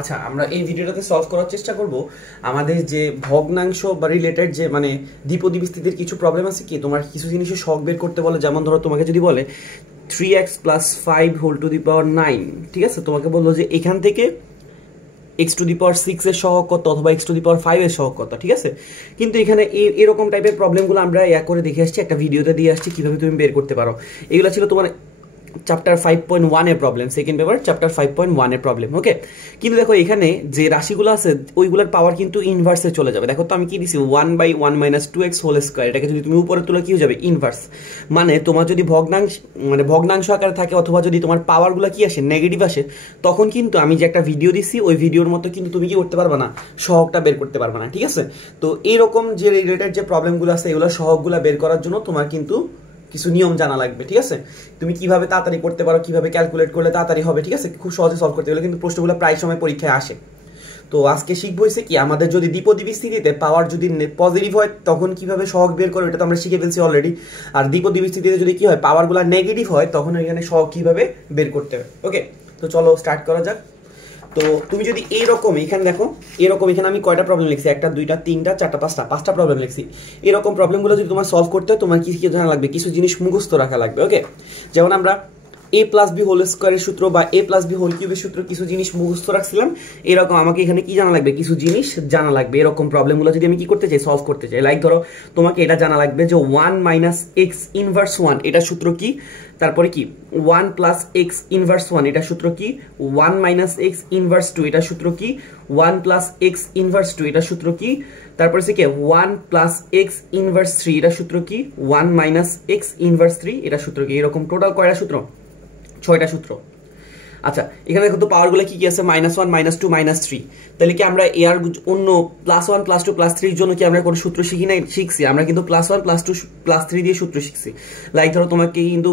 আচ্ছা, আমরা এই ভিডিওটাতে সলভ করার চেষ্টা করব আমাদের যে ভগ্নাংশ বা রিলেটেড যে মানে দ্বিপদী বিস্তৃতির কিছু প্রবলেম আছে কি, তোমার কিছু জিনিসের শখ বের করতে বলে। যেমন ধরো তোমাকে যদি বলে 3x + 5 হোল টু দি পাওয়ার 9, ঠিক আছে, তোমাকে বললো যে এখান থেকে x টু দি পাওয়ার 6 এর সহগ কত অথবা x টু দি পাওয়ার 5 এর সহগ কত, ঠিক আছে। কিন্তু এখানে এরকম টাইপের প্রবলেমগুলো আমরা করে দেখে আসছি, একটা ভিডিওতে দিয়ে আসছি কিভাবে তুমি বের করতে পারো। এগুলো ছিল তোমার চ্যাপ্টার 5.1 এর প্রবলেম, সেকেন্ড পেপার চ্যাপ্টার 5.1 এর প্রবলেম, ওকে। কিন্তু দেখো এখানে যে রাশিগুলো আছে ওইগুলোর পাওয়ার কিন্তু ইনভার্সে চলে যাবে। দেখো তো আমি কি দিছি 1/1 - 2x হোল স্কয়ার, এটাকে যদি তুমি উপরে তুলে কি হয়ে যাবে ইনভার্স। মানে তোমার যদি ভগ্নাংশ আকারে থাকে অথবা যদি তোমার পাওয়ারগুলো কি আসে নেগেটিভ আসে, তখন কিন্তু আমি যে একটা ভিডিও দিছি ওই ভিডিওর মতো কিন্তু তুমি কি করতে পারবে না, সহগটা বের করতে পারবে না, ঠিক আছে। তো এইরকম যে রিলেটেড যে প্রবলেমগুলো আছে এগুলো সহগগুলো বের করার জন্য তোমার কিন্তু কিছু নিয়ম জানা লাগবে, ঠিক আছে। তুমি কিভাবে তাড়াতাড়ি করতে পারো, কিভাবে ক্যালকুলেট করলে তাড়াতাড়ি হবে, ঠিক আছে, খুব সহজে সলভ করতে গেলে কিন্তু প্রশ্নগুলো প্রায় সময় পরীক্ষায় আসে। তো আজকে শিখবো হয়েছে কি, আমাদের যদি দ্বিপদী বিস্তৃতিতে পাওয়ার যদি পজিটিভ হয় তখন কিভাবে সহগ বের করো, এটা তো আমরা শিখে ফেলছি অলরেডি। আর দ্বিপদী বিস্তৃতিতে যদি কি হয় পাওয়ারগুলো নেগেটিভ হয় তখন এখানে সহগ কিভাবে বের করতে হবে, ওকে। তো চলো স্টার্ট করা যাক। তো তুমি যদি এইরকম এখানে দেখো, এরকম এখানে আমি কয়টা প্রবলেম লিখছি, 1টা 2টা 3টা 4টা 5টা প্রবলেম লিখছি। এরকম প্রবলেমগুলো যদি তোমার সলভ করতে হয় তোমার কি কি জানা লাগবে, কিছু জিনিস মুখস্থ রাখা লাগবে, ওকে। যেমন আমরা a + b হোল স্কয়ারের সূত্র বা a + b হোল কিউবের সূত্র কিছু জিনিস মুখস্থ রাখছিলাম। এরকম আমাকে এখানে কি জানা লাগবে, কিছু জিনিস জানা লাগবে। এরকম প্রবলেমগুলো যদি আমি কি করতে চাই, সলভ করতে চাই, লাইক ধরো তোমাকে এটা জানা লাগবে যে 1 - x ইনভার্স 1 এটা সূত্র কি, তারপরে কি 1 + x ইনভার্স 1 এটা সূত্র কি, 1 - x ইনভার্স 2 এটা সূত্র কি, 1 + x ইনভার্স 2 এটা সূত্র কি, তারপরে সে কি 1 + x ইনভার্স 3 এটা সূত্র কি, 1 - x ইনভার্স 3 এটা সূত্র কি। এরকম টোটাল কয়টা সূত্র, 6টা সূত্র। আচ্ছা, এখানে দেখো তো পাওয়ারগুলো কি কি আছে, -1 -2 -3। তাহলে কি আমরা এর অন্য +1 +2 +3 এর জন্য কি আমরা কোনো সূত্র শিখি নাই, শিখছি। আমরা কিন্তু +1 +2 +3 দিয়ে সূত্র শিখছি। লাইক ধরো তোমাকে কিন্তু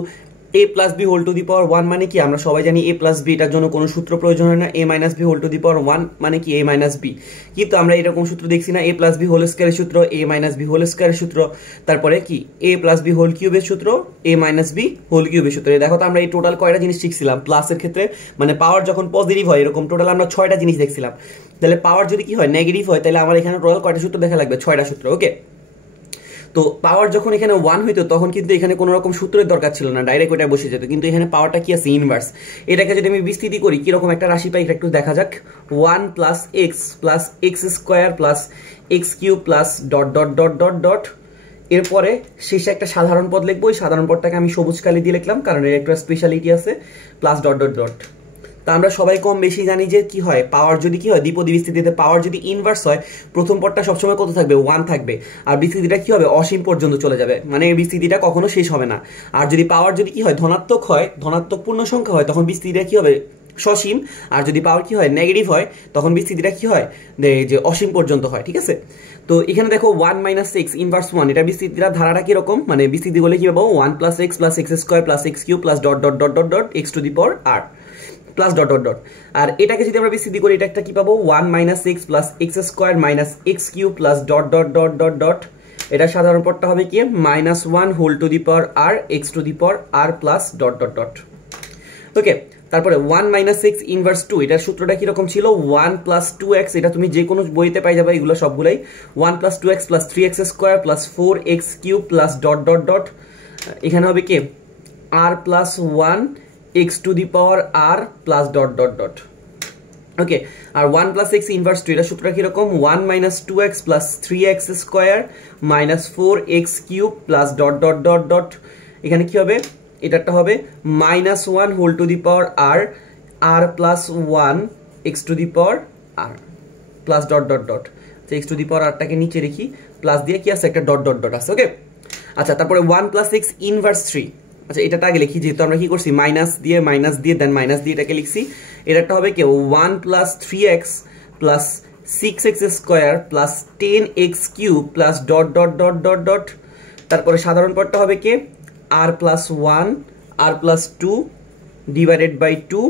a + b whole to the power 1 মানে কি, আমরা সবাই জানি a + b এটার জন্য কোনো সূত্র প্রয়োজন হয় না। a - b whole to the power 1 মানে কি a - b, কিন্তু আমরা এরকম সূত্র দেখছি না। a + b হোল স্কয়ারের সূত্র, a - b হোল স্কয়ারের সূত্র, তারপরে কি a + b হোল কিউবের সূত্র, a - b হোল কিউবের সূত্র। দেখো তো আমরা এই টোটাল কয়টা জিনিস শিখছিলাম প্লাসের ক্ষেত্রে, মানে পাওয়ার যখন পজিটিভ হয় এরকম টোটাল আমরা 6টা জিনিস দেখছিলাম। তাহলে পাওয়ার যদি কি হয় নেগেটিভ হয় তাহলে আমার এখানে টোটাল কয়টা সূত্র দেখা লাগবে, 6টা সূত্র, ওকে। তো পাওয়ার যখন এখানে 1 হইতো তখন কিন্তু এখানে কোনো রকম সূত্রের দরকার ছিল না, ডাইরেক্ট ওটা বসে যেত। কিন্তু এখানে পাওয়ারটা কি আছে, ইনভার্স। এটাকে যদি আমি বিস্তৃতি করি কিরকম একটা রাশি পাই একটু দেখা যাক। 1 + x + x² + x³ +... এরপরে শেষে একটা সাধারণ পদ লিখবো, ওই সাধারণ পদটাকে আমি সবুজ কালি দিয়ে লিখলাম কারণ এর একটা স্পেশালিটি আছে, +... তা আমরা সবাই কম বেশি জানি যে কি হয়, পাওয়ার যদি কি হয় দ্বিপদী বিস্তৃতিতে পাওয়ার যদি ইনভার্স হয় প্রথম পদটা সবসময় কত থাকবে, 1 থাকবে। আর বিস্তৃতিটা কি হবে, অসীম পর্যন্ত চলে যাবে, মানে এই বিস্তৃতিটা কখনো শেষ হবে না। আর যদি পাওয়ার যদি কি হয় ধনাত্মক হয়, ধনাত্মক পূর্ণ সংখ্যা হয়, তখন বিস্তৃতিটা কি হবে, সসীম। আর যদি পাওয়ার কি হয় নেগেটিভ হয় তখন বিস্তৃতিটা কি হয়, যে অসীম পর্যন্ত হয়, ঠিক আছে। তো এখানে দেখো 1 - x ইনভার্স 1 এটা বিস্তৃতিটা ধারাটা কিরকম, মানে বিস্তৃতি বলে কি পাবো 1 + x + x² + x³ + x to the power r +... আর এটাকে যদি আমরা বিস্তৃতি করি এটা একটা কি পাবো, 1 - x + x² - x³ + ... এটা সাধারণ পদটা হবে কি -1 whole to the power r x to the power r +... okay. তারপরে 1 - x ইনভার্স 2 এটার সূত্রটা কিরকম ছিল, 1 + 2x, এটা তুমি যে কোনো বইতে পাই যাবে, এগুলো সবগুলাই 1 + 2x + 3x² + 4x³ + ... এখানে হবে কি r +1 x to the power r +... okay. আর 1 + x ইনভার্স 2 এটা সূত্রটা কিরকম, 1 - 2x + 3x² - 4x³ + ... এখানে কি হবে, এটাটা হবে -1 whole to the power r +1 x to the power r +... x to the power rটাকে নিচে রেখি, প্লাস দিয়ে কি আছে একটা ... আছে, ওকে। আচ্ছা, তারপরে 1 + x ইনভার্স 3, আচ্ছা এটা আগে লিখি যেহেতু আমরা কি করছি মাইনাস দিয়ে দেন মাইনাস দিয়ে এটাকে লিখছি। এটাটা হবে কি 1 + 3x + 6x² + 10x³ + ... তারপরে সাধারণ পদটা হবে কি r +1 r +2 / 2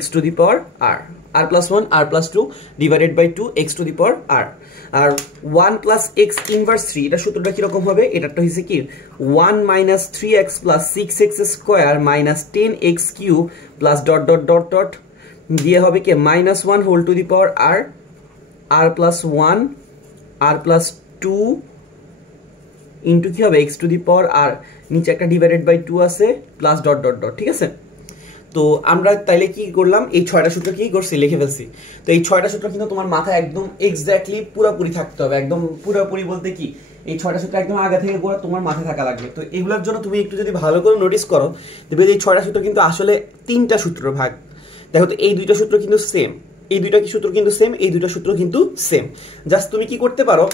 x to the power r, r +1 r +2 / 2 x to the power r। আর 1 + x ইনভার্স 3 এটা সূত্রটা কিরকম হবে, এটাটা হচ্ছে কি 1 - 3x + 6x² - 10x³ + ... দিয়ে হবে কি -1 whole to the power r r+1 r+2 into কি হবে x to the power r, নিচে একটা ডিভাইডেড বাই 2 আছে প্লাস ডট ডট ডট। ঠিক আছে, তো আমরা তাইলে কি করলাম, এই 6টা সূত্র কি করছি লিখে ফেলছি। তো এই 6টা সূত্র কিন্তু তোমার মাথায় একদম এক্স্যাক্টলি পুরোপুরি থাকতে হবে, একদম পুরোপুরি বলতে কি এই 6টা সূত্র একদম আগে থেকে পুরো তোমার মাথায় থাকা লাগবে। তো এগুলোর জন্য তুমি একটু যদি ভালো করে নোটিস করো দেখবে এই 6টা সূত্র কিন্তু আসলে 3টা সূত্র ভাগ। দেখো তো এই 2টা সূত্র কিন্তু সেম, এই 2টা কি সূত্র কিন্তু সেম, এই 2টা সূত্র কিন্তু সেম। জাস্ট তুমি কি করতে পারো,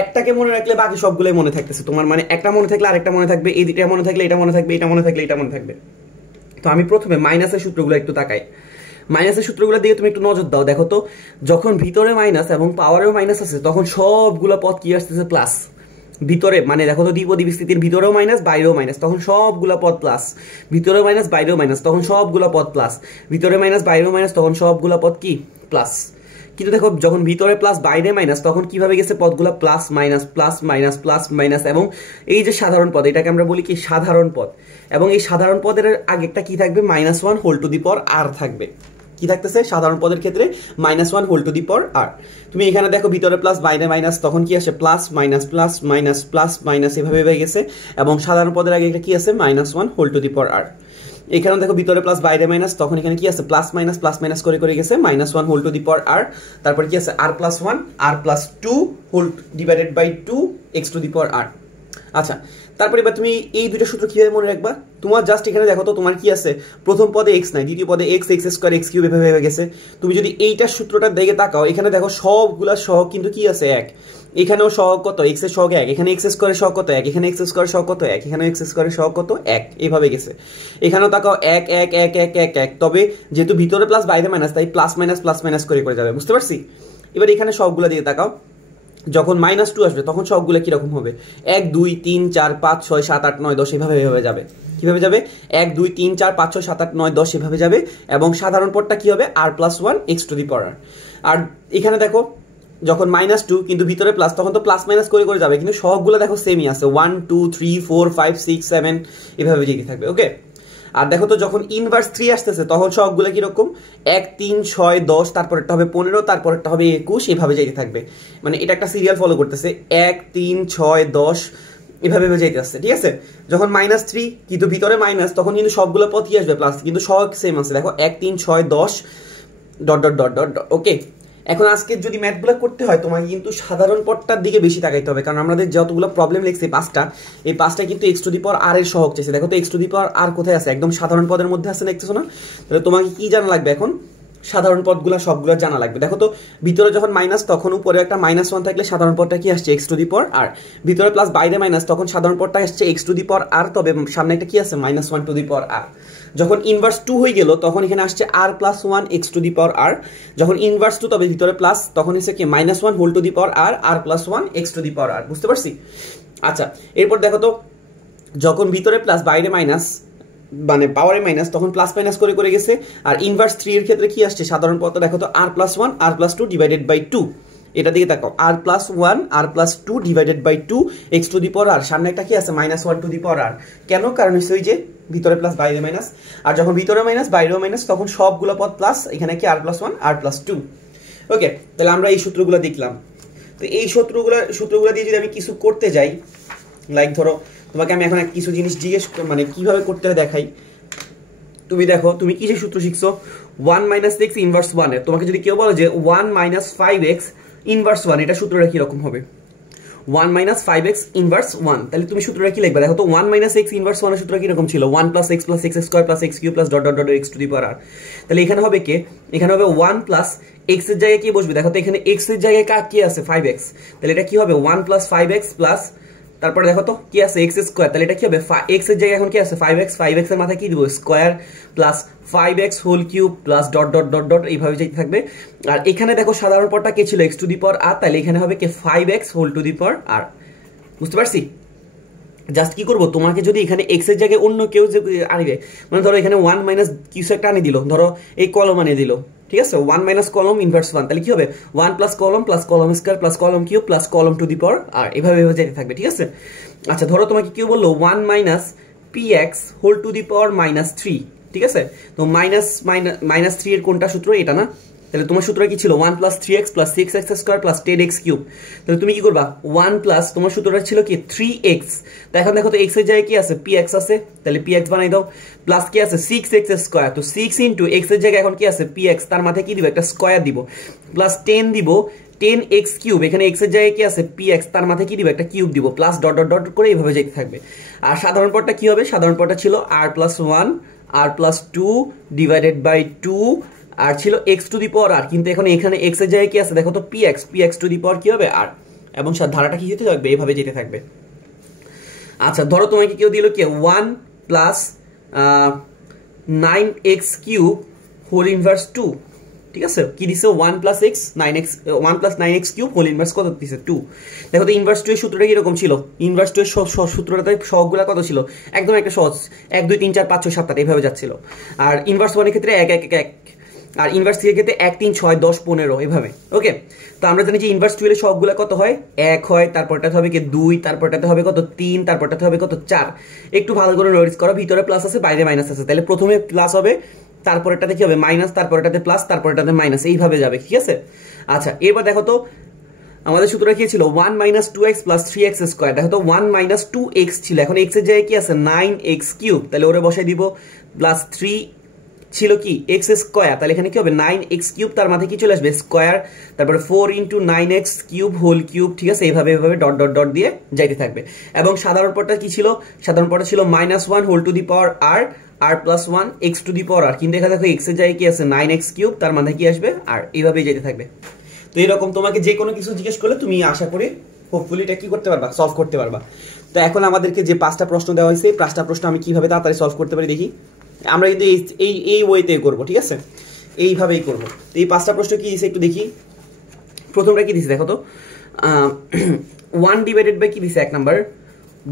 একটাকে মনে রাখলে বাকি সবগুলোই মনে থাকতেছে তোমার, মানে একটা মনে থাকলে আরেকটা মনে থাকবে, এই দুইটা মনে থাকলে এটা মনে থাকবে, এটা মনে থাকলে এটা মনে থাকবে। তো আমি প্রথমে মাইনাসের সূত্রগুলো একটু তাকাই, মাইনাসের সূত্রগুলো দিয়ে তুমি একটু নজর দাও। দেখো তো যখন ভিতরে মাইনাস এবং পাওয়ারেও মাইনাস আছে তখন সবগুলো পদ কি আসতেছে প্লাস। ভিতরে মানে দেখো তো দ্বিপদী বিস্তৃতির ভিতরেও মাইনাস বাইরেও মাইনাস তখন সবগুলো পদ প্লাস, ভিতরেও মাইনাস বাইরেও মাইনাস তখন সবগুলো পদ প্লাস, ভিতরে মাইনাস বাইরেও মাইনাস তখন সবগুলো পদ কি প্লাস। কিন্তু দেখো যখন ভিতরে প্লাস বাইরে মাইনাস তখন কিভাবে গেছে পদগুলো plus minus plus minus plus minus. এবং এই যে সাধারণ পদ এটাকে আমরা বলি কি সাধারণ পদ, এবং এই সাধারণ পদের আগে একটা কি থাকবে -1 whole to the power r থাকবে। কি থাকতেছে সাধারণ পদের ক্ষেত্রে -1 whole to the power r। তুমি এখানে দেখো ভিতরে প্লাস বাইরে মাইনাস তখন কি আসে plus minus plus minus plus minus এভাবে হয়ে গেছে, এবং সাধারণ পদের আগে একটা কি আছে -1 whole to the power r। এখানে দেখো ভিতরে প্লাস বাইরে মাইনাস তখন এখানে কি আছে প্লাস মাইনাস করে করে গেছে -1 whole to the power r। তারপর কি আছে r+1 r+2 whole divided by 2 x to the power r। আচ্ছা, তারপরে এবার তুমি এই দুইটা সূত্র কিভাবে মনে রাখবা, তোমার জাস্ট এখানে দেখো তো তোমার কি আছে প্রথম পদে x নাই, দ্বিতীয় পদে x x² x³ এভাবে হয়ে গেছে। তুমি যদি এইটার সূত্রটার দিকে তাকাও এখানে দেখো সবগুলা সহগ কিন্তু কি আছে এক, এখানেও সহগ কত x এর সহগ 1, এখানে x² সহগ কত 1, এখানে x² সহগ কত 1, এখানে x² সহগ কত 1, এইভাবে গেছে। এখানেও তাকাও 1 1 1 1 1 1, তবে যেহেতু ভিতরে প্লাস বাইরে মাইনাস তাই প্লাস মাইনাস করে করে যাবে, বুঝতে পারছি। এবার এখানে সবগুলা দিকে তাকাও, যখন -2 আসবে তখন সবগুলো কিরকম হবে 1 2 3 4 5 6 7 8 9 10 এভাবে যাবে। কিভাবে যাবে 1 2 3 4 5 6 7 8 9 10 এভাবে যাবে, এবং সাধারণ পদটা কি হবে r+1 x to the power r। আর এখানে দেখো যখন -2 কিন্তু ভিতরে প্লাস তখন তো প্লাস মাইনাস করে করে যাবে, কিন্তু সবগুলো দেখো সেমই আছে 1 2 3 4 5 6 7 এভাবে যেতে থাকবে। ওকে, আর দেখো তো যখন ইনভার্স 3 আসতেছে তখন সবগুলো কিরকম 1 3 6 10, তারপরেরটা হবে 15, তারপরেরটা হবে 21, এভাবে যেতে থাকবে। মানে এটা একটা সিরিয়াল ফলো করতেছে 1 3 6 10 এভাবে যেতে আসছে। ঠিক আছে, যখন -3 কিন্তু ভিতরে মাইনাস তখন কিন্তু সবগুলো পদ কি আসবে প্লাস, কিন্তু সব সেম আছে দেখো 1 3 6 10 ডট ডট ডট ডট। ওকে, এখন আজকে যদি ম্যাথগুলো করতে হয় তোমাকে কিন্তু সাধারণ পদটার দিকে বেশি তাকাইতে হবে, কারণ আমাদের যতগুলো প্রবলেম লিখছে এই পাঁচটা কিন্তু x to the power r এর সহগ চাইছে। দেখো তো x to the power r কোথায় আছে, একদম সাধারণ পদের মধ্যে আছে, দেখতেছো না। তাহলে তোমাকে কি জানা লাগবে এখন, সাধারণ পদগুলো সবগুলো জানা লাগবে। দেখো তো ভিতরে যখন মাইনাস তখন উপরে একটা -1 থাকলে সাধারণ পদটা কি আসছে x to the power r, ভিতরে প্লাস বাইরে মাইনাস তখন সাধারণ পদটা আসছে x to the power r, তবে সামনে একটা কি আছে -1 টু দি পাওয়ার r। যখন ইনভার্স 2 হয়ে গেল তখন এখানে আসছে r+1 x to the power r, যখন ইনভার্স 2 তবে ভিতরে প্লাস তখন এসে কি -1 whole to the power r r+1 x to the power r, বুঝতে পারছি। আচ্ছা, এরপর দেখো তো যখন ভিতরে প্লাস বাইরে মাইনাস মানে পাওয়ারে মাইনাস তখন প্লাস মাইনাস করে করে গেছে, আর ইনভার্স 3 এর ক্ষেত্রে কি আসছে সাধারণ পদটা দেখো তো r+1 r+2 ডিভাইডেড বাই 2, এটা দিকে তাকাও r+1 r+2 divided by 2 x to the power r, সামনে একটা কি আছে -1 টু দি পাওয়ার r। কেন, কারণ হচ্ছে ওই যে ভিতরে প্লাস বাইরে মাইনাস, আর যখন ভিতরে মাইনাস বাইরেও মাইনাস তখন সবগুলো পদ প্লাস, এখানে কি r+1 r+2। ওকে, তাহলে আমরা এই সূত্রগুলো দেখলাম। তো এই সূত্রগুলো দিয়ে যদি আমি কিছু করতে যাই, লাইক ধরো তোমাকে আমি এখন কিছু জিনিস জিজ্ঞেস মানে কিভাবে করতে হয় দেখাই। তুমি দেখো তুমি কি যে সূত্র শিখছো 1 - x ইনভার্স 1 এর, তোমাকে যদি কেউ বলে যে 1 - 5x ইনভার্স 1, এটা সূত্রটা কি রকম হবে 1 - 5x ইনভার্স 1, তাহলে তুমি সূত্রটা কি লিখবে, দেখো তো 1 - x ইনভার্স 1 এর সূত্র কি রকম ছিল 1 + x + x² + x³ + dot dot dot x to the power r। তাহলে এখানে হবে কে, এখানে হবে 1 + x এর জায়গায় কি বসবে, দেখো তো এখানে x এর জায়গায় কি আছে 5x, তাহলে এটা কি হবে 1 + 5x প্লাস তারপরে দেখো তো কি আছে x², তাহলে এটা কি হবে x এর জায়গায় এখন কি আছে 5x এর মাথায় কি দিব square plus 5x whole cube plus dot dot dot dot এইভাবে যেতে থাকবে। আর এখানে দেখো সাধারণ পদটা কে ছিল x to the power r, তাহলে এখানে হবে কি 5x whole to the power r, বুঝতে পারছি। জাস্ট কি করবো, তোমাকে যদি এখানে x এর জায়গায় অন্য কেউ যে আনবে, মানে ধরো এখানে 1 - কিছু একটা আনি দিল, ধরো এই কলম আনিয়ে দিল, ঠিক আছে 1 - কলম ইনভার্স 1, তাহলে কি হবে 1 + কলম স্কয়ার প্লাস কলম কিউব প্লাস কলম টু দি পাওয়ার r, এভাবে যেতে থাকবে, ঠিক আছে। আচ্ছা, ধরো তোমাকে কেউ বললো 1 - px হোল টু দি পাওয়ার -3, ঠিক আছে? তো মাইনাস 3 এর কোনটা সূত্র? এটা না? তাহলে তোমার সূত্র কি ছিল? 1 + 3x + 6x² + 10x³ তাহলে তুমি কি করবা? 1 প্লাস তোমার সূত্রটা ছিল কি 3x, তো এখন দেখো তো x এর জায়গায় কি আছে? px আছে, তাহলে px বানাই দাও, প্লাস কি আছে? 6x², তো 6 * x এর জায়গায় এখন কি আছে? px, তার মাথায় কি দিব? একটা স্কয়ার দিব, প্লাস 10 দিব 10x³ এখানে x এর জায়গায় কি আছে? px, তার মাথায় কি দিব? একটা কিউব দিব, প্লাস ডট ডট ডট করে এইভাবে যেতে থাকবে। আর সাধারণ পদটা কি হবে? সাধারণ পদটা ছিল r+1 r+2 / 2 আর ছিল x⁴r, কিন্তু এখন এখানে x এর জায়গায় কি আছে? দেখো তো px⁴ কি হবে? r, এবং ধারাটা কি যেতে থাকবে? এভাবে যেতে থাকবে। আচ্ছা ধরো তোমাকে কেউ দিল কি 1 + 9x³ হোল ইনভার্স 2, ঠিক আছে? কি দিছে? 1 + x 9x 1 + 9x³ whole inverse কত দিছে? 2। দেখো তো ইনভার্স 2 এর সূত্রটা কি রকম ছিল? ইনভার্স 2 এর সূত্রটাতে সহগগুলো কত ছিল? একদম একটা সহজ, 1 2 3 4 5 6 7 8 এইভাবে যাচ্ছিল। আর ইনভার্স 1 এর ক্ষেত্রে 1 1 1 1, আর ইনভার্স 3 এর ক্ষেত্রে 1 3 6 10 15 এভাবে। ওকে, তো আমরা জানি যে ইনভার্স 2 এর সবগুলো কত হয়? 1 হয়, তারপরটাতে হবে কি 2, তারপরটাতে হবে কত? 3, তারপরটাতে হবে কত? 4। একটু ভালো করে নোটিস করো, ভিতরে প্লাস আছে বাইরে মাইনাস আছে, তাহলে প্রথমে প্লাস হবে, তারপরটাতে কি হবে? মাইনাস, তারপরটাতে প্লাস, তারপরটাতে মাইনাস, এইভাবে যাবে, ঠিক আছে? আচ্ছা এবার দেখো তো আমাদের সূত্রটা কি ছিল? 1 - 2x + 3x², দেখো তো 1 - 2x ছিল, এখন x এর জায়গায় কি আছে? 9x³, তাহলে ওরে বসাই দিব, প্লাস 3 ছিল কি x², তাহলে এখানে কি হবে? 9x³, তার মাথায় কি চলে আসবে? স্কয়ার, তারপরে 4 * 9x³ হোল কিউব, ঠিক আছে? এইভাবে এইভাবে ডট ডট ডট দিয়ে যাইতে থাকবে। এবং সাধারণ পদটা কি ছিল? সাধারণ পদটা ছিল -1 whole to the power r r+1 x⁴r, কিন্তু এখানে দেখো x এর জায়গায় কি আছে? 9x³, তার মাথায় কি আসবে? r, এইভাবেই যেতে থাকবে। তো এরকম তোমাকে যে কোনো কিছু জিজ্ঞেস করলে তুমি আশা করি হোপফুলি এটা কি করতে পারবা? সলভ করতে পারবা। তো এখন আমাদেরকে যে 5টা প্রশ্ন দেওয়া হয়েছে, এই 5টা প্রশ্ন আমি কিভাবে তাড়াতাড়ি সলভ করতে পারি দেখি। আমরা কিন্তু এই ওয়েতে করবো, ঠিক আছে? এইভাবেই করবো। তো এই 5টা প্রশ্ন কি দিছে একটু দেখি। প্রথমটা কি দিছে দেখো তো, 1 / কি দিছে? 1 নাম্বার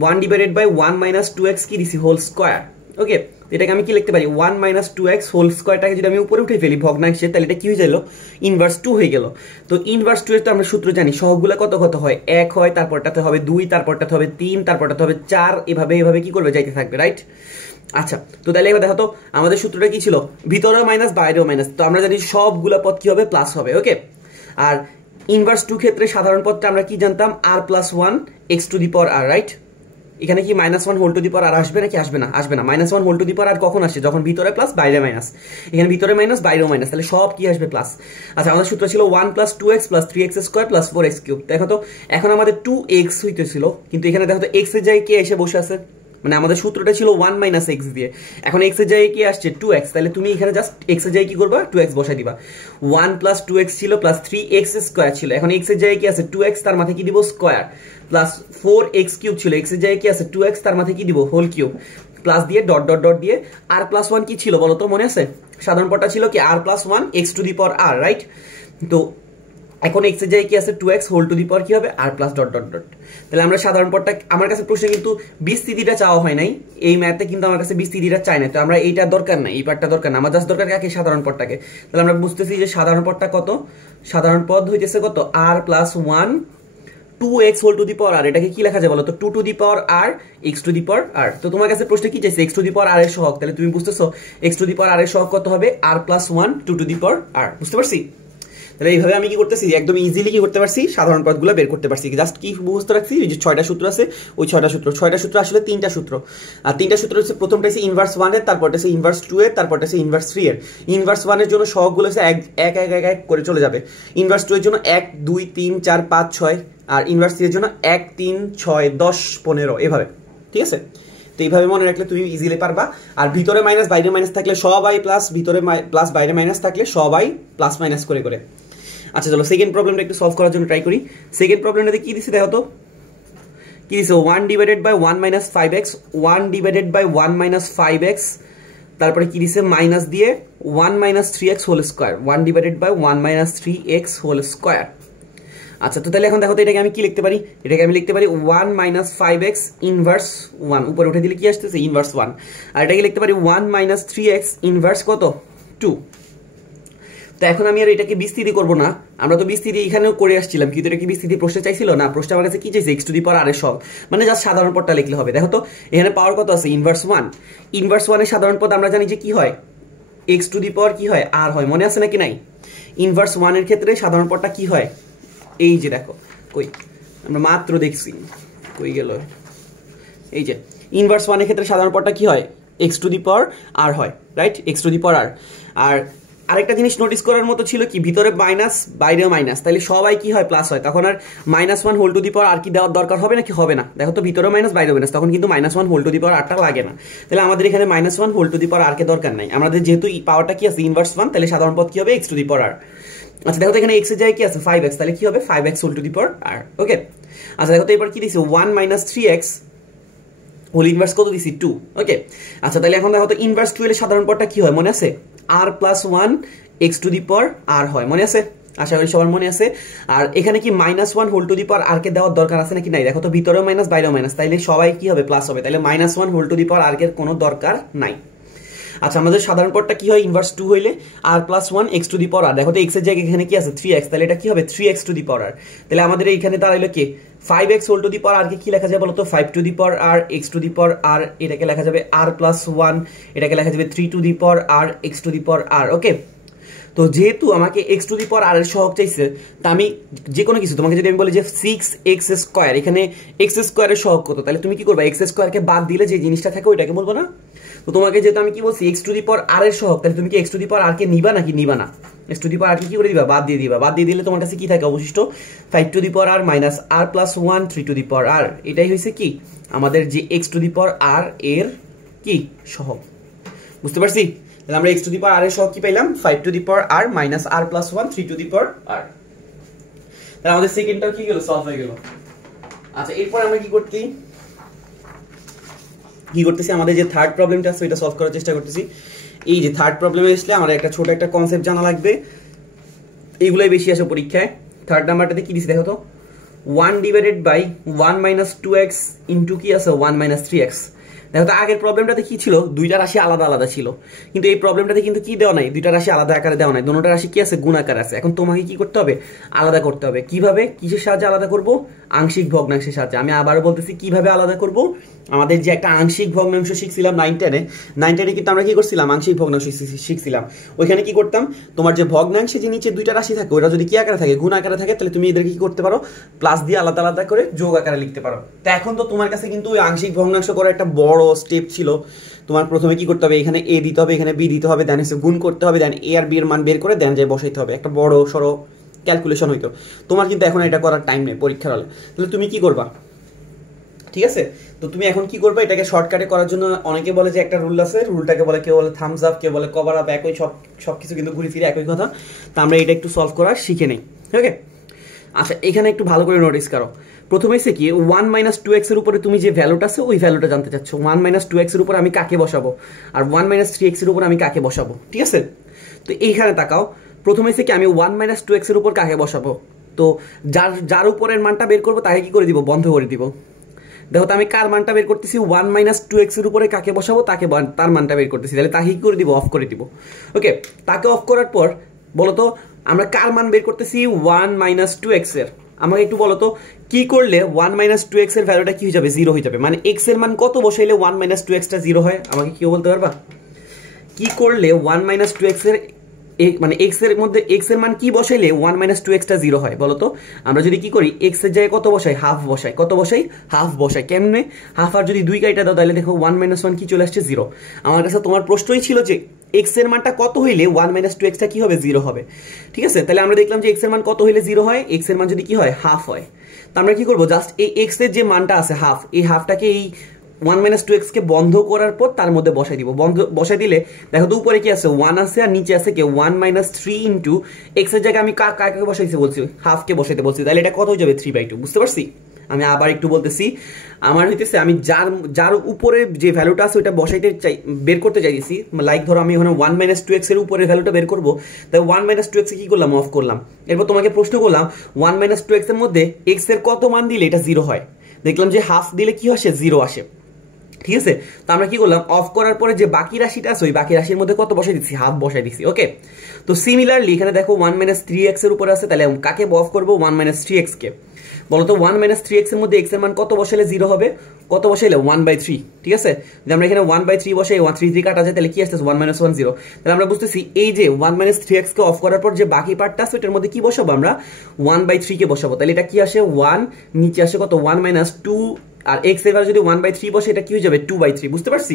1 / 1 - 2x কি দিছি? Whole square. ওকে, এটাকে আমি কি লিখতে পারি? 1 - 2x হোল স্কয়ারটাকে যদি আমি উপরে উঠে ফেলি ভগ্নাংশে, তাহলে এটা কি হয়ে গেল? ইনভার্স 2 হয়ে গেল। তো ইনভার্স 2 এর তো আমরা সূত্র জানি, সহগগুলো কত কত হয়? 1 হয়, তারপরটাতে হবে 2, তারপরটাতে হবে 3, তারপরটাতে হবে 4, এভাবে এভাবে কি করবে? যাইতে থাকবে, রাইট? আচ্ছা, তো তাহলে এবার দেখো তো আমাদের সূত্রটা কি ছিল? ভিতরেও মাইনাস বাইরেও মাইনাস, তো আমরা জানি সবগুলা পদ কি হবে? প্লাস হবে। ওকে, আর ইনভার্স 2 ক্ষেত্রে সাধারণ পদটা আমরা কি জানতাম? r+1 x⁴r, right? এখানে কি -1 whole to the power r আসবে নাকি আসবে না? আসবে না। -1 whole to the power r কখন আসে? যখন ভিতরে প্লাস বাইরে মাইনাস। এখানে ভিতরে মাইনাস বাইরেও মাইনাস, তাহলে সব কি আসবে? প্লাস। আচ্ছা আমাদের সূত্র ছিল 1 + 2x + 3x² + 4x³। দেখো তো এখন আমাদের 2x হইতেছিল, কিন্তু এখানে দেখো তো x এর জায়গায় কে এসে বসে আছে? মানে আমাদের সূত্রটা ছিল 1 - x দিয়ে, এখন x এর জায়গায় কি আসছে? 2x, তাহলে তুমি এখানে জাস্ট x এর জায়গায় কি করবা? 2x বসাই দিবা। 1 + 2x ছিল প্লাস 3x² ছিল, এখন x এর জায়গায় কি আছে? 2x, তার মাথায় কি দিব? স্কয়ার, প্লাস 4x³ ছিল, x এর জায়গায় কি আছে? 2x, তার মাথায় কি দিব? হোল কিউব, প্লাস দিয়ে ডট ডট ডট দিয়ে r+1 কি ছিল বলো তো? মনে আছে? সাধারণ পদটা ছিল কি? r+1 x⁴r, right? তো এখন x এর জায়গায় কি আছে? 2x হোল টু দি পাওয়ার কি হবে? r plus dot dot dot. তাহলে আমরা সাধারণ পদটা, আমার কাছে প্রশ্নে কিন্তু বিস্তৃতিটা চাওয়া হয় নাই, এই ম্যাথে কিন্তু আমার কাছে বিস্তৃতিটা চাই না, তো আমরা এইটা দরকার নাই, এই পার্টটা দরকার না, আমার জাস্ট দরকার কাকে? সাধারণ পদটাকে। তাহলে আমরা বুঝতেছি যে সাধারণ পদটা কত? সাধারণ পদ হইতেছে কত? r+1 2x whole to the power r, এটাকে কি লেখা যায় বলো তো? 2 two the power r x⁴r। তো তোমার কাছে প্রশ্ন কি চাইছে? x⁴r এর সহগ, তাহলে তুমি বুঝতেছো x⁴r এর সহগ কত হবে? r+1 2 two the power r। বুঝতে পারছি? তাহলে এইভাবে আমি কি করতেছি? একদম ইজিলি কি করতে পারছি? সাধারণ পদগুলো বের করতে পারছি। জাস্ট কি বুঝতে রাখছি? যে 6টা সূত্র আছে, ওই 6টা সূত্র আসলে 3টা সূত্র, আর 3টা সূত্র হচ্ছে প্রথমটা হচ্ছে ইনভার্স 1 এর, তারপরটা হচ্ছে ইনভার্স 2 এর, তারপরটা হচ্ছে ইনভার্স 3 এর। ইনভার্স 1 এর জন্য সহগগুলো হচ্ছে এক এক এক এক করে চলে যাবে। ইনভার্স 2 এর জন্য 1 2 3 4 5 6, আর ইনভার্স 3 এর জন্য 1 3 6 10 15 এভাবে, ঠিক আছে? তো এইভাবে মনে রাখলে তুমি ইজিলি পারবা। আর ভিতরে মাইনাস বাইরে মাইনাস থাকলে সবাই প্লাস, ভিতরে প্লাস বাইরে মাইনাস থাকলে সবাই প্লাস মাইনাস করে করে। আচ্ছা চলো সেকেন্ড প্রবলেমটা একটু সলভ করার জন্য ট্রাই করি। সেকেন্ড প্রবলেমটাতে কি দিছে দেখো তো? কি দিছে? 1 / 1 - 5x, 1 / 1 - 5x, তারপরে কি দিছে? মাইনাস দিয়ে 1 - 3x whole square, 1 / 1 - 3x whole square. আচ্ছা তো তাহলে এখন দেখো তো এটাকে আমি কি লিখতে পারি? এটাকে আমি লিখতে পারি 1 - 5x ইনভার্স 1, উপরে উঠে দিলে কি আসতেছে? ইনভার্স 1। আর এটাকে লিখতে পারি 1 - 3x ইনভার্স কত? 2। তো এখন আমি আর এটাকে বিস্তৃতি করবো না, আমরা তো বিস্তৃতি এখানেও করে আসছিলাম, কিন্তু এটা কি বিস্তৃতি প্রশ্নে চাইছিল না, প্রশ্ন আমার কাছে কি চাইছে এক্স টু দি পাওয়ার আর এর সহগ, মানে জাস্ট সাধারণ পদটা লিখলে হবে। দেখো তো এখানে পাওয়ার কত আছে, ইনভার্স 1, ইনভার্স 1 এর সাধারণ পদ আমরা জানি যে কি হয়, এক্স টু দি পাওয়ার কি হয় আর হয়, মনে আছে নাকি নাই? ইনভার্স 1 এর ক্ষেত্রে সাধারণ পদটা কি হয়, এই যে দেখো কই আমরা মাত্র দেখছি, কই গেল, এই যে ইনভার্স 1 এর ক্ষেত্রে সাধারণ পদটা কি হয়, এক্স টু দি পাওয়ার আর হয়, রাইট, এক্স টু দি পাওয়ার আর। আর আরেকটা জিনিস নোটিস করার মতো ছিল কি, ভিতরে মাইনাস বাইরেও মাইনাস, তাহলে সবাই কি হয় প্লাস হয়, তখন আর -1 হোল টু দি পাওয়ার আর কি দেওয়ার দরকার হবে নাকি, হবে না। দেখো তো ভিতরে মাইনাস বাইরেও মাইনাস, তখন কিন্তু -1 হোল টু দি পাওয়ার আরটা লাগে না, তাহলে আমাদের এখানে -1 হোল টু দি পাওয়ার আর কে দরকার নাই, আমাদের যেহেতু পাওয়ারটা কি আছে ইনভার্স 1, তাহলে সাধারণ পদ কি হবে এক্স টু দি পাওয়ার আর। আচ্ছা দেখো তো এখানে এক্স এর জায়গায় কি আছে 5x, তাহলে কি হবে 5x হোল টু দি পাওয়ার আর। ওকে, আচ্ছা দেখো তো এবার কি দিছে 1 - 3x হোল ইনভার্স কত দিছি 2। ওকে, আচ্ছা তাহলে এখন দেখো তো ইনভার্স 2 এর সাধারণ পদটা কি হয় মনে আছে, r + 1 x to the power r হয়, মনে আছে, আশা করি সবার মনে আছে। আর এখানে কি -1 whole to the power r কে দেওয়ার দরকার আছে নাকি নাই, দেখো তো ভিতরেও মাইনাস বাইরেও মাইনাস, তাইলে সবাই কি হবে প্লাস হবে, তাহলে -1 whole to the power r এর কোনো দরকার নাই। আচ্ছা আমাদের সাধারণ পদটা কি হয়, ইনভার্স 2 হইলে r + 1 x to the power r, দেখো তো x এর জায়গায় এখানে কি আছে 3x, তাহলে এটা কি হবে 3x two the power r, তাহলে আমাদের এইখানে দাঁড়াইলো কি 5x whole to the power r কে কি লেখা যায় বলো তো, 5 to the power r x to the power r, এটাকে লেখা যাবে r + 1, এটাকে লেখা যাবে 3 two the power r x to the power r। ওকে, তো যেহেতু আমাকে x to the power r এর সহগ চাইছে, তা আমি যে কোনো কিছু তোমাকে যদি আমি বলি যে 6x², এখানে x² এর সহগ কত, তাহলে তুমি কি করবে x² কে বাদ দিলে যে জিনিসটা থাকে ওইটাকে বলবো না। তো তোমাকে যেহেতু আমি কি বলছি x to the power r এর সহগ, তাহলে তুমি কি x to the power r কে নিবা নাকি নিবা না, x to the power r কে কি করে দিবা, বাদ দিয়ে দিবা, বাদ দিয়ে দিলে তোমার কাছে কি থাকে অবশিষ্ট 5 to the power r - r + 1 3 two the power r, এটাই হইছে কি আমাদের যে x to the power r এর কি সহগ, বুঝতে পারছি। তাহলে আমরা x to the power r এর সহগ কি পাইলাম 5 to the power r - r + 1 3 two the power r। তাহলে আমাদের সেকেন্ডটাও কি গেল, সলভ হয়ে গেল। আচ্ছা এরপর আমরা কি করতেছি, আমাদের যে থার্ড প্রবলেমটা আছে ওইটা সলভ করার চেষ্টা করতেছি। এই যে থার্ড প্রবলেমে আসলে আমাদের একটা ছোট একটা কনসেপ্ট জানা লাগবে, এইগুলাই বেশি আসে পরীক্ষায়। থার্ড নাম্বারটাতে কি দিছে দেখো তো, 1 / 1 - 2x ইনটু কি আছে 1 - 3x। দেখো তো আগের প্রবলেমটাতে কি ছিল, দুইটা রাশি আলাদা আলাদা ছিল, কিন্তু এই প্রবলেমটাতে কিন্তু কি দেওয়া নাই, দুইটা রাশি আলাদা আকারে দেওয়া নাই, দুটোটা রাশি কি আছে গুণ আকারে আছে। এখন তোমাকে কি করতে হবে, আলাদা করতে হবে। কিভাবে, কিসের সাহায্যে আলাদা করব, আংশিক ভগ্নাংশের সাহায্যে। আমি আবারও বলতেছি কিভাবে আলাদা করব, আমাদের যে একটা আংশিক ভগ্নাংশ শিখছিলাম 9-10-এ কিন্তু আমরা কি করছিলাম, আংশিক ভগ্নাংশ শিখছিলাম। ওইখানে কি করতাম, তোমার যে ভগ্নাংশে যে নিচে দুইটা রাশি থাকে ওটা যদি কি আকারে থাকে, গুণ আকারে থাকে, তাহলে তুমি এদেরকে কি করতে পারো, প্লাস দিয়ে আলাদা আলাদা করে যোগ আকারে লিখতে পারো। তো এখন তো তোমার কাছে কিন্তু ওই আংশিক ভগ্নাংশ করা একটা বড় স্টেপ ছিল। তোমার প্রথমে কি করতে হবে, এখানে a দিতে হবে, এখানে b দিতে হবে, দেন এসে গুণ করতে হবে, দেন a আর b এর মান বের করে দেন যায় বসাইতে হবে, একটা বড় সড়ো ক্যালকুলেশন হইতো। তোমার কিন্তু এখন এটা করার টাইম নেই পরীক্ষার হলে, তাহলে তুমি কি করবা, ঠিক আছে। তো তুমি এখন কি করবে, এটাকে শর্টকাটে করার জন্য অনেকে বলে যে একটা রুল আছে, রুলটাকে বলে কেউ বলে থামস আপ, কেউ বলে কভার আপ, একই সবকিছু কিন্তু ঘুরে ফিরে একই কথা। তো আমরা এটা একটু সলভ করা শিখে নেই, ওকে। আচ্ছা এখানে একটু ভালো করে নোটিস করো, প্রথমে এসে কি 1 - 2x এর উপরে তুমি যে ভ্যালুটা আছে ওই ভ্যালুটা জানতে চাচ্ছ, 1 - 2x এর উপর আমি কাকে বসাবো, আর 1 - 3x এর উপর আমি কাকে বসাবো, ঠিক আছে। তো এইখানে তাকাও, প্রথমে এসে কি আমি 1 - 2x এর উপর কাকে বসাবো, তো যার উপরের মানটা বের করবো তাকে কি করে দিব, বন্ধ করে দিব। দেখো তো আমি কার মানটা বের করতেছি, 1 - 2x এর উপরে কাকে বসাবো তাকে, তার মানটা বের করতেছি, তাহলে তাকে কি করে দিব, অফ করে দিব। ওকে, তাকে অফ করার পর বলতো আমরা কার মান বের করতেছি, 1 - 2x এর। আমাকে একটু বলো তো কি করলে 1 - 2x এর ভ্যালুটা কি হয়ে যাবে, 0 হয়ে যাবে, মানে x এর মান কত বসাইলে 1 - 2x টা 0 হয়, আমাকে কি বলতে পারবা, কি করলে 1 - 2x এর মানে x এর মধ্যে x এর মান কি বসাইলে 1 - 2x টা 0 হয় বলো তো। আমরা যদি কি করি, x এর জায়গায় কত বসাই, হাফ বসাই, কত বসাই, হাফ বসাই। কেমনে হাফ, আর যদি 2 কাইটা দাও তাহলে দেখো 1 - 1 কি চলে আসছে 0। আমার কাছে তোমার প্রশ্নই ছিল যে x এর মানটা কত হইলে 1 - 2x টা কি হবে, 0 হবে, ঠিক আছে। তাহলে আমরা দেখলাম যে x এর মান কত হইলে 0 হয়, x এর মান যদি কি হয়, হাফ হয়। তো আমরা কি করবো, জাস্ট এই x এর যে মানটা আছে হাফ, এই হাফটাকে এই 1 - 2x কে বন্ধ করার পর তার মধ্যে বসাই দিব। বসাই দিলে দেখো তো উপরে কি আছে 1 আছে, আর নিচে আছে কি 1 - 3 ইনটু x এর জায়গায় আমি কাকে বসাইছি বলছি, হাফ কে বসাইতে বলছি, তাহলে এটা কত হয়ে যাবে, 3/2। বুঝতে পারছি। আমি আবার একটু বলতেছি, আমার হইতেছে আমি যার উপরে যে ভ্যালুটা আছে ওইটা বসাইতে চাই, বের করতে চাইছি। লাইক ধরো আমি ওখানে 1 - 2x এর উপরে ভ্যালুটা বের করবো, তাই 1 - 2x কি করলাম, অফ করলাম। এরপর তোমাকে প্রশ্ন করলাম 1 - 2x এর মধ্যে x এর কত মান দিলে এটা 0 হয়, দেখলাম যে হাফ দিলে কি আসে, 0 আসে। ঠিক আছে। তো আমরা কি করলাম, অফ করার পরে যে বাকি রাশিটা আছে ওই বাকি রাশির মধ্যে কত বসাই দিচ্ছি, হাফ বসাই দিচ্ছি। ওকে, তো সিমিলারলি এখানে দেখো 1 - 3x এর উপর আছে, তাহলে কাকে অফ করবো, 1 - 3x কে। বলতো 1 - 3x এর মধ্যে x এর মান কত বসাইলে 0 হবে, কত বসাইলে 1/3। ঠিক আছে, যদি আমরা এখানে 1/3 বসাই 3 কাটা যায় তাহলে কি আসতেছে 1 - 1 0। তাহলে আমরা বুঝতেছি এই যে 1 - 3x কে অফ করার পর যে বাকি পার্টটা আছে এটার মধ্যে কি বসাবো আমরা, 1/3 কে বসাবো। তাহলে এটা কি আসে 1, নিচে আসে কত 1 - 2, আর x এর ভ্যালু যদি 1/3 বসে এটা কি হয়ে যাবে 2/3। বুঝতে পারছি?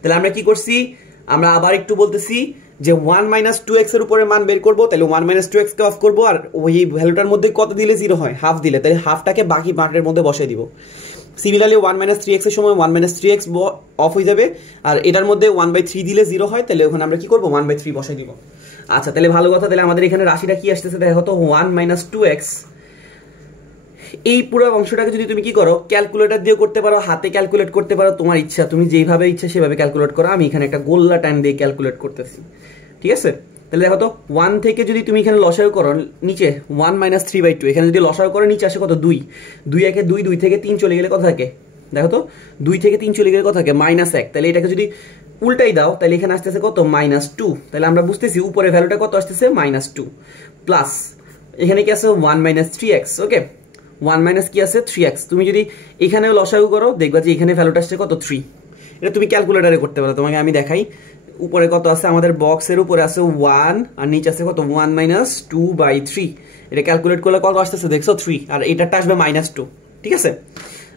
তাহলে আমরা কি করছি, আমরা আবার একটু বলতেছি যে 1 - 2x এর উপরে মান বের করবো, তাহলে 1 - 2x কে অফ করবো, আর ওই ভ্যালুটার মধ্যে কত দিলে 0 হয়, হাফ দিলে, তাহলে হাফটাকে বাকি পার্টের মধ্যে বসাই দিব। সিমিলারলি 1 - 3x এর সময় 1 - 3x অফ হয়ে যাবে, আর এটার মধ্যে 1/3 দিলে 0 হয়, তাহলে ওখানে আমরা কি করবো 1/3 বসাই দিব। আচ্ছা, তাহলে ভালো কথা, তাহলে আমাদের এখানে রাশিটা কি আসতেছে দেখো তো 1 - 2x। এই পুরো অংশটাকে যদি তুমি কি করো, ক্যালকুলেটর দিয়ে করতে পারো, হাতে ক্যালকুলেট করতে পারো, তোমার ইচ্ছা, তুমি যেভাবে ইচ্ছা সেভাবে ক্যালকুলেট করো। আমি এখানে একটা গোল্লা টাইম দিয়ে ক্যালকুলেট করতেছি। ঠিক আছে, তাহলে দেখো তো 1 থেকে যদি তুমি এখানে লসাগু করো, নিচে 1 - 3/2, এখানে যদি লসাগু করো নিচে আসে কত 2, 2 একে 2, 2 থেকে 3 চলে গেলে কত থাকে, দেখো তো 2 থেকে 3 চলে গেলে কত থাকে -1। তাহলে এটাকে যদি উল্টাই দাও তাহলে এখানে আসতেছে কত -2। তাহলে আমরা বুঝতেছি উপরে ভ্যালুটা কত আসতেছে -2, প্লাস এখানে কি আছে 1 - 3x। ওকে, 1 মাইনাস কি আছে 3x। তুমি যদি এখানেও লসাগু করো দেখবা যে এখানে ভ্যালুটা আসছে কত 3। এটা তুমি ক্যালকুলেটরে করতে পারো, তোমাকে আমি দেখাই। উপরে কত আছে, আমাদের বক্সের উপরে আছে 1 আর নিচে আছে কত 1 - 2/3। এটা ক্যালকুলেট করলে কত আসতেছে দেখছো 3, আর এটাটা আসবে -2। ঠিক আছে,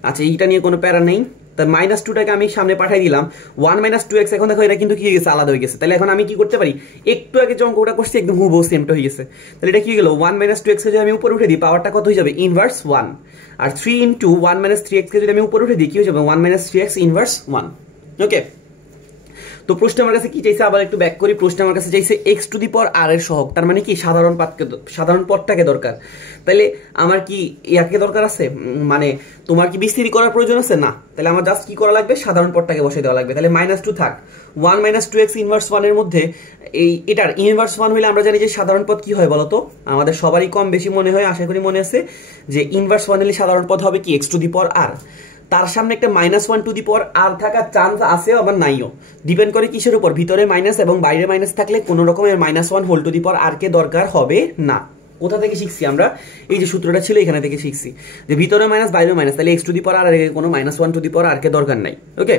আচ্ছা এইটা নিয়ে কোনো প্যারা নেই। তা -2টাকে আমি সামনে পাঠাই দিলাম, 1 - 2x। এখন দেখো এটা কিন্তু কি হয়ে গেছে, আলাদা হয়ে গেছে। তাহলে এখন আমি কি করতে পারি, একটু আগে যে অঙ্কটা করছি একদম হুবহু সেমটা হয়ে গেছে। তাহলে এটা কি হয়ে গেল 1 - 2x কে যদি আমি উপরে উঠে দিই পাওয়ারটা কত হয়ে যাবে ইনভার্স 1, আর 3 × 1 - 3x কে যদি আমি উপরে উঠে দিই কি হয়ে যাবে 1 - 3x ইনভার্স 1। ওকে, তো প্রশ্ন আমার কাছে কি চাইছে, আবার একটু ব্যাক করি। প্রশ্ন আমার কাছে চাইছে x⁻r এর সহগ, তার মানে কি সাধারণ পদটাকে দরকার। তাহলে আমার কি ইয়াকে দরকার আছে, মানে তোমার কি বিস্তৃতি করার প্রয়োজন আছে না? তাহলে আমার জাস্ট কি করা লাগবে, সাধারণ পদটাকে বসিয়ে দেওয়া লাগবে। তাহলে -2 থাক, 1 - 2x ইনভার্স 1 এর মধ্যে এটার ইনভার্স 1 হইলে আমরা জানি যে সাধারণ পদ কি হয় বলতো, আমাদের সবারই কম বেশি মনে হয়, আশা করি মনে আছে যে ইনভার্স 1 হলে সাধারণ পদ হবে কি x⁻r। তার সামনে একটা -1 থাকার চান্স আছে আবার নাইও, ডিপেন্ড করে কিসের উপর, ভিতরে মাইনাস এবং বাইরে মাইনাস থাকলে কোনো রকমের -1 কে দরকার হবে না। কোথা থেকে শিখছি আমরা, এই যে সূত্রটা ছিল এখানে থেকে শিখছি যে ভিতরে মাইনাস বাইরে মাইনাস, তাহলে x⁻r কোনো -1 কে দরকার নাই। ওকে,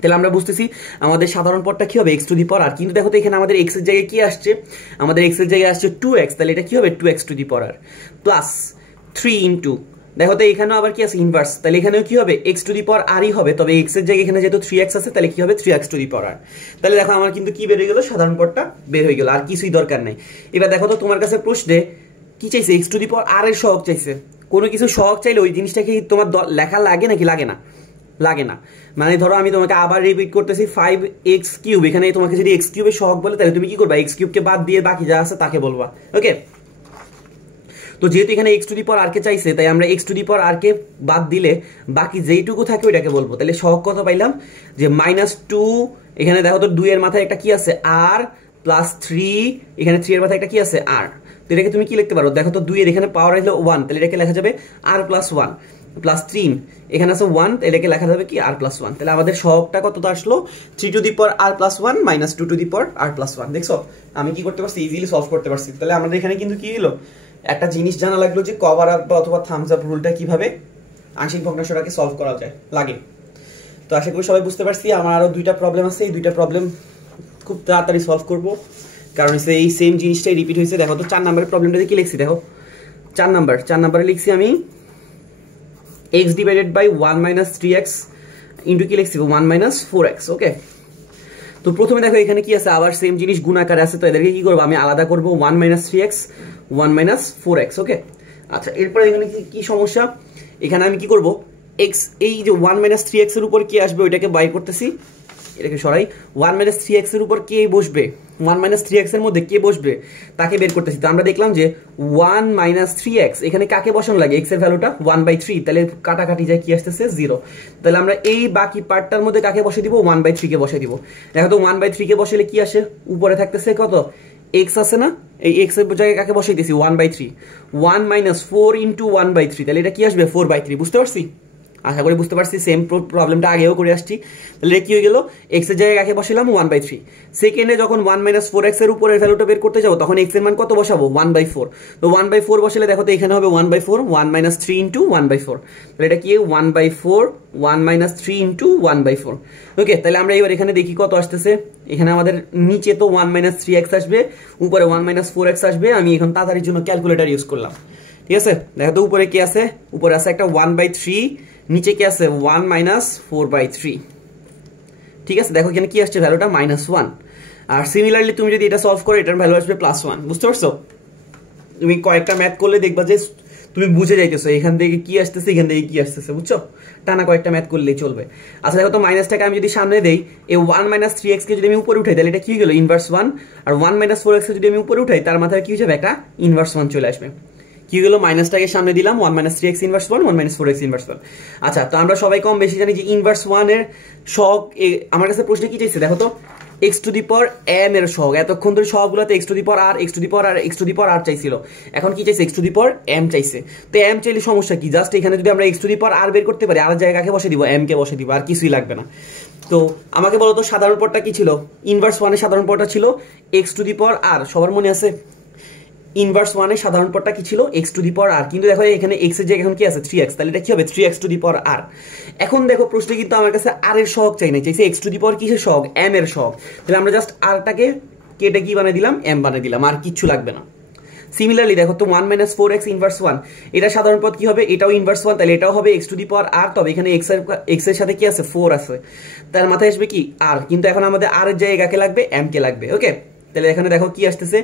তাহলে আমরা বুঝতেছি আমাদের সাধারণ পদটা কি হবে x⁻r। কিন্তু দেখো তো এখানে আমাদের x এর জায়গায় কি আসছে, আমাদের x এর জায়গায় আসছে 2x। তাহলে এটা কি হবে 2x⁻r প্লাস 3 × দেখো তো এখানেও আবার কি আছে ইনভার্স, তাহলে এখানেও কি হবে x⁻r হবে, তবে x এর জায়গায় এখানে যেহেতু 3x আছে তাহলে কি হবে 3x⁻r। তাহলে দেখো আমার কিন্তু কি বের হয়ে গেল, সাধারণ পদটা বের হয়ে গেল, আর কিছুই দরকার নাই। এবার দেখো তো তোমার কাছে প্রশ্নে কি চাইছে, x⁻r এর সহগ চাইছে। কোনো কিছু সহগ চাইলে ওই জিনিসটাকে তোমার লেখা লাগে নাকি লাগে না, লাগে না। মানে ধরো আমি তোমাকে আবার রিপিট করতেছি 5x3, এখানে তোমাকে যদি x³ এর সহগ বলে তাহলে তুমি কি করবা, x³ কে বাদ দিয়ে বাকি যা আছে তাকে বলবা। ওকে, তো যেহেতু এখানে x⁻r কে চাইছে তাই আমরা x⁻r কে বাদ দিলে বাকি যেইটুকু থাকে ওইটাকে বলবো। তাহলে সহগ কত পাইলাম যে -2, এখানে দেখো তো 2 এর মাথায় একটা কি আছে r, প্লাস 3, এখানে 3 এর মাথায় একটা কি আছে r। তো এটাকে তুমি কি লিখতে পারো, দেখো তো 2 এর এখানে পাওয়ার হলো 1, তাহলে এটাকে লেখা যাবে r + 1 প্লাস 3, এখানে আছে 1, এটাকে লেখা যাবে কি r + 1। তাহলে আমাদের সহগটা কত আসলো 3⁻r + 1 - 2⁻r + 1। দেখছো আমি কি করতে পারছি, ইজিলি সলভ করতে পারছি। তাহলে আমাদের এখানে কিন্তু কি হলো, একটা জিনিস জানা লাগলো যে কভার আপ বা অথবা থামস আপ রুলটা কিভাবে আংশিক ভগ্নাংশটাকে সলভ করা যায় লাগে। তো আশা করি সবাই বুঝতে পারছি। আমার আরো 2টা প্রবলেম আছে, এই 2টা প্রবলেম খুব তাড়াতাড়ি সলভ করব, কারণ এই সেম জিনিসটাই রিপিট হয়েছে। দেখো তো 4 নম্বরের প্রবলেমটাতে কি লিখছি, দেখো 4 নম্বরে লিখছি আমি x/1 - 3x ইন্টু কি লিখছি 1 - 4x। ওকে, তো প্রথমে দেখো এখানে কি আছে, আবার সেম জিনিস গুণাকারে আছে, তো এদেরকে কি করবো আমি আলাদা করব, 1 - 3x 1 - 4x। ওকে, আচ্ছা এরপরে এখানে কি সমস্যা, এখানে আমি কি করব x, এই যে 1 - 3x এর উপর কি আসবে ওইটাকে বাই করতেছি, এটাকে সরাই। 1 - 3x এর উপর কে বসবে, 1 - 3x এর মধ্যে কে বসবে তাকে বের করতেছি। তো আমরা দেখলাম যে 1 - 3x এখানে কাকে বসানো লাগে, x এর ভ্যালুটা 1/3, তাহলে কাটাকাটি যায় কি আসতেছে 0। তাহলে আমরা এই বাকি পার্টটার মধ্যে কাকে বসে দিব, 1/3 কে বসে দিব। দেখো তো 1/3 কে বসালে কি আসে, উপরে থাকতেছে কত x আছে না, এই x এর জায়গায় কাকে বসাইতেছি 1/3, 1 - 4 × 1/3, তাহলে এটা কি আসবে 4/3। বুঝতে পারছি, আশা করি বুঝতে পারছি, সেম প্রবলেমটা আগেও করে আসছি। তাহলে কি হয়ে গেল, এক্স এর জায়গায় কাকে বসালাম 1/3। সেকেন্ডে যখন 1 - 4x এর উপরের ভ্যালুটা বের করতে যাবো তখন এক্স এর মান কত বসাবো 1/4। তো 1/4 বসালে দেখো তো এখানে হবে 1/4, 1 - 3 × 1/4। তাহলে এটা কি 1/4, 1 - 3 × 1/4। ওকে, তাহলে আমরা এবার এখানে দেখি কত আসতেছে। এখানে আমাদের নিচে তো 1 - 3x আসবে, উপরে 1 - 4x আসবে। আমি এখন তাড়াতাড়ির জন্য ক্যালকুলেটর ইউজ করলাম। ঠিক আছে, দেখো তো উপরে কি আছে, উপরে আছে একটা 1/3, নিচে কি আছে 1 - 4/3। ঠিক আছে, দেখো এখানে কি আসছে ভ্যালুটা -1। আর সিমিলারলি তুমি যদি এটা সলভ করো এটার ভ্যালু আসবে +1। বুঝতে পারছো? তুমি কয়েকটা ম্যাথ করলে দেখবা যে তুমি বুঝে যাইতেছো এখান থেকে কি আসতেছে, এখান থেকে কি আসতেছে। বুঝছো? টানা কয়েকটা ম্যাথ করলেই চলবে। আচ্ছা দেখো তো মাইনাসটাকে আমি যদি সামনে দেই, এই 1 - 3x কে যদি আমি উপরে উঠাই তাহলে এটা কি হয়ে গেল ইনভার্স 1। আর 1 - 4x কে যদি আমি উপরে উঠাই তার মাথায় কি হয়ে যাবে একটা ইনভার্স 1 চলে আসবে। কি হলো, মাইনাসটাকে সামনে দিলাম, 1 - 3x ইনভার্স 1, 1 - 4x ইনভার্স 1। আচ্ছা, তো আমরা সবাই কম বেশি জানি যে ইনভার্স 1 এর সহগ, আমার কাছে প্রশ্ন কি চাইছে দেখো তো, x⁴m এর সহগ। এতক্ষণ ধরে সহগগুলোতে x⁴r, x⁴r, x⁴r চাইছিল, এখন কি চাইছে x⁴m চাইছে। তো m চাইলে সমস্যা কি, জাস্ট এখানে যদি আমরা x⁴r বের করতে পারি আর জায়গাকে বসে দিব, m কে বসে দিব, আর কিছুই লাগবে না। তো আমাকে বলো তো সাধারণ পদটা কি ছিল, ইনভার্স 1 এর সাধারণ পদটা ছিল x⁴r। সবার মনে আছে ইনভার্স 1 এর সাধারণ পদটা কি ছিল x⁴r। কিন্তু দেখো এখানে x এর জায়গায় এখন কি আছে 3x, তাহলে এটা কি হবে 3x⁴r। এখন দেখো প্রশ্নে কিন্তু আমার কাছে r এর সহগ চাই না, চাইছে x⁴ কিসের সহগ, m এর সহগ। তাহলে আমরা জাস্ট r টাকে কেটে কি বানিয়ে দিলাম, m বানিয়ে দিলাম, আর কিচ্ছু লাগবে না। সিমিলারলি দেখো তো 1 - 4x ইনভার্স 1, এটা সাধারণ পদ কি হবে, এটাও ইনভার্স 1, তাহলে এটাও হবে x⁴r। তবে এখানে x এর সাথে কি আছে 4 আছে, তার মাথায় আসবে কি r। কিন্তু এখন আমাদের r এর জায়গায় কাকে লাগবে, m কে লাগবে। ওকে, তাহলে এখানে দেখো কি আসতেছে।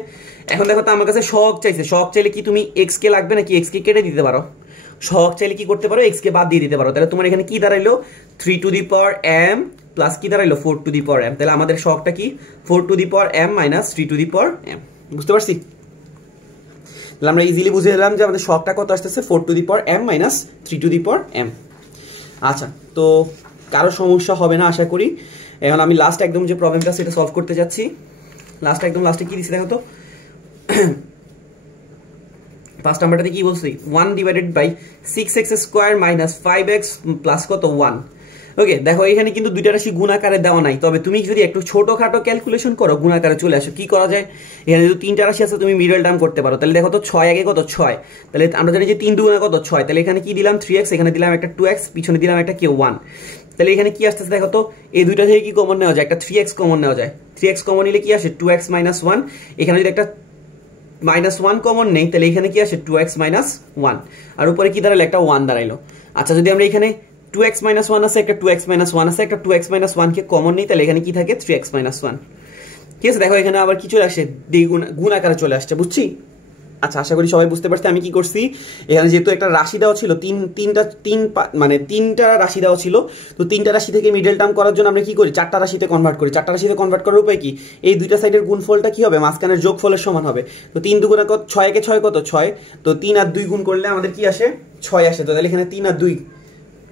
এখন দেখো তো আমার কাছে সহগ চাইছে, সহগ চাইলে কি তুমি x কে লাগবে নাকি x কে কেটে দিতে পারো, সহগ চাইলে কি করতে পারো x কে বাদ দিয়ে দিতে পারো। তাহলে তোমার এখানে কি দাঁড়াইলো 3m প্লাস কি দাঁড়াইলো 4m। তাহলে আমাদের সহগটা কি 4m - 3m। বুঝতে পারছি? তাহলে আমরা ইজিলি বুঝে গেলাম যে আমাদের সহগটা কত আসতেছে 4m - 3m। আচ্ছা, তো কারো সমস্যা হবে না আশা করি। এখন আমি লাস্ট একদম যে প্রবলেমটা সেটা সলভ করতে যাচ্ছি। লাস্টে কি দিছি দেখো তো, ফার্স্ট নাম্বারটাতে কি বলছি 1/6x² - 5x প্লাস কত 1। ওকে, দেখো এখানে কিন্তু দুইটা রাশি গুণাকারে দেওয়া নাই, তবে তুমি যদি একটু ছোটখাটো ক্যালকুলেশন করো গুণাকারে চলে আসো। কি করা যায়, এখানে যদি তিনটা রাশি আছে তুমি মিডল টার্ম করতে পারো। তাহলে দেখো তো 6 আগে কত 6, তাহলে আমরা জানি যে 3 দুগুণে কত 6, তাহলে এখানে কি দিলাম 3x, এখানে দিলাম একটা 2x, পিছনে দিলাম একটা কি 1। তাহলে এখানে কি আসতেছে দেখো তো, এই দুইটা থেকে কি কমন নেওয়া যায়, একটা 3x কমন নেওয়া যায়। 3x কমন নিলে কি আসে 2x - 1। এখানে যদি একটা -1 কমন নেই তাহলে এখানে কি আসে 2x - 1, আর উপরে কি দাঁড়ালো একটা 1 দাঁড়াইলো। আচ্ছা, যদি আমরা এখানে 2x - 1 আছে, একটা 2x - 1 আছে, একটা 2x - 1 কে কমন নেই, তাহলে এখানে কি থাকে 3x - 1। ঠিক আছে, দেখো এখানে আবার কি চলে আসে গুণ আকারে চলে আসছে। বুঝছি? আচ্ছা, আশা করি সবাই বুঝতে পারছে আমি কি করছি। এখানে যেহেতু একটা রাশি দেওয়া ছিল, তিনটা রাশি দেওয়া ছিল, তো তিনটা রাশি থেকে মিডল টার্ম করার জন্য আমরা কি করি, চারটা রাশিতে কনভার্ট করি। চারটা রাশিতে কনভার্ট করার উপায় কি, এই দুইটা সাইডের গুণফলটা কি হবে, মাঝখানের যোগফলের সমান হবে। তো 3 দুগুণে কত 6 কে 6 কত 6, তো 3 আর 2 গুণ করলে আমাদের কি আসে 6 আসে। তো তাহলে এখানে 3 আর 2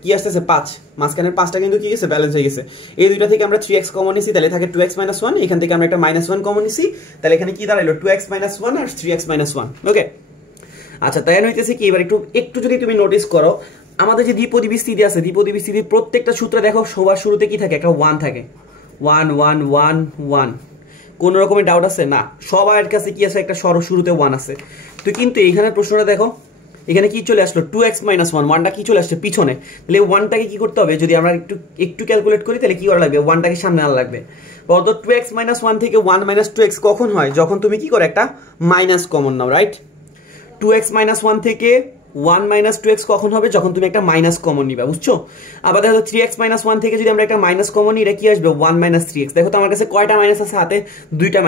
কি আসতেছে 5, মাঝখানের 5টা কিন্তু কি গেছে ব্যালেন্স হয়ে গেছে। এই দুইটা থেকে আমরা 3x কমন নিছি, তাহলে থাকে 2x - 1। এখান থেকে আমরা একটা -1 কমন নিছি, তাহলে এখানে কি দাঁড়াইলো 2x - 1 আর 3x - 1। ওকে, আচ্ছা, তাই হইতেছে কি, এবার একটু যদি তুমি নোটিস করো আমাদের যে দ্বিপদী বিস্তৃতি আছে, দ্বিপদী বিস্তৃতির প্রত্যেকটা সূত্র দেখো সবার শুরুতে কি থাকে, একটা 1 থাকে, 1 1 1 1। কোন রকমের ডাউট আছে না, সবার কাছে কি আছে একটা শুরুতে 1 আছে। তো কিন্তু এখানে প্রশ্নটা দেখো, এখানে কি চলে আসলো 2x - 1, 1টা কি চলে আসছে পিছনে। তাহলে 1টাকে কি করতে হবে, যদি আমরা একটু ক্যালকুলেট করি তাহলে কি করা লাগবে, 1টাকে সামনে আনা লাগবে। বলতো 2x - 1 থেকে 1 - 2x কখন হয়, যখন তুমি কি করো একটা মাইনাস কমন নাও, রাইট। 2x - 1 থেকে 1 - 2x কখন হবে, যখন তুমি একটা মাইনাস কমন নিবা। বুঝছো? আবার দেখো 3x - 1 থেকে যদি আমরা একটা মাইনাস কমন নিই, এটা কি আসবে 1 - 3x। দেখো তো আমার কাছে কয়টা মাইনাস আছে, হাতে দুইটা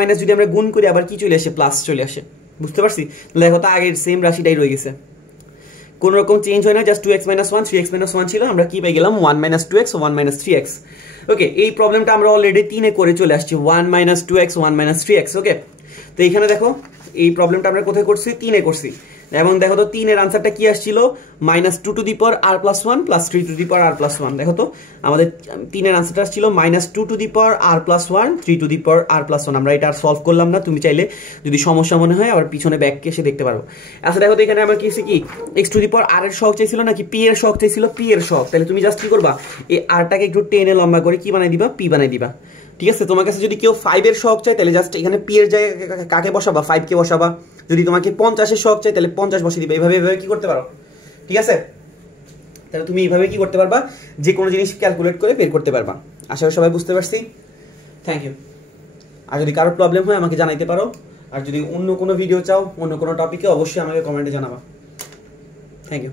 মাইনাস যদি আমরা গুণ করি আবার কি চলে আসে, প্লাস চলে আসে। বুঝতে পারছি? দেখো তো আগের সেম রাশিটাই রয়ে গেছে, কোন রকম চেঞ্জ হয় না, জাস্ট 2x - 1 3x - 1 ছিল, আমরা কি পেয়ে গেলাম 1 - 2x 1 - 3x। ওকে, এই প্রবলেমটা আমরা অলরেডি 3 করে চলে আসছি, 1 - 2x 1 - 3x। ওকে, তো এইখানে দেখো এই প্রবলেমটা আমরা কোথায় করছি, 3 করছি। এবং দেখো তো 3 এর আনসারটা কি আসছিল -2 two the power r+1 +3 two the power r+1। দেখো তো আমাদের 3 এর আনসারটা আসছিল -2 two the power r+1 3 two the power r+1। আমরা এটা আর সলভ করলাম না, তুমি চাইলে যদি সমস্যা মনে হয় আবার পিছনে ব্যাক এসে দেখতে পারো। আচ্ছা দেখো তো এখানে আমার কি হচ্ছে কি x to the power r এর সহগ চাইছিল নাকি p এর সহগ চাইছিল? p এর সহগ। তাহলে তুমি জাস্ট কি করবা, এই r-টাকে একটু টেনে লম্বা করে কি বানাই দিবা, p বানাই দিবা। ঠিক আছে, তোমার কাছে যদি কেউ 5 এর সহগ চায় তাহলে জাস্ট এখানে p এর জায়গায় কাকে বসাবা, 5 কে বসাবা। যদি তোমাকে 50 এর সহগ চায় তাহলে 50 বসিয়ে দিবে। এইভাবে কি করতে পারো, ঠিক আছে? তাহলে তুমি এইভাবে কি করতে পারবা, যে কোনো জিনিস ক্যালকুলেট করে বের করতে পারবা। আশা করি সবাই বুঝতে পারছি। Thank you. আর যদি কারো প্রবলেম হয় আমাকে জানাইতে পারো, আর যদি অন্য কোনো ভিডিও চাও অন্য কোনো টপিকে অবশ্যই আমাকে কমেন্টে জানাবা। Thank you.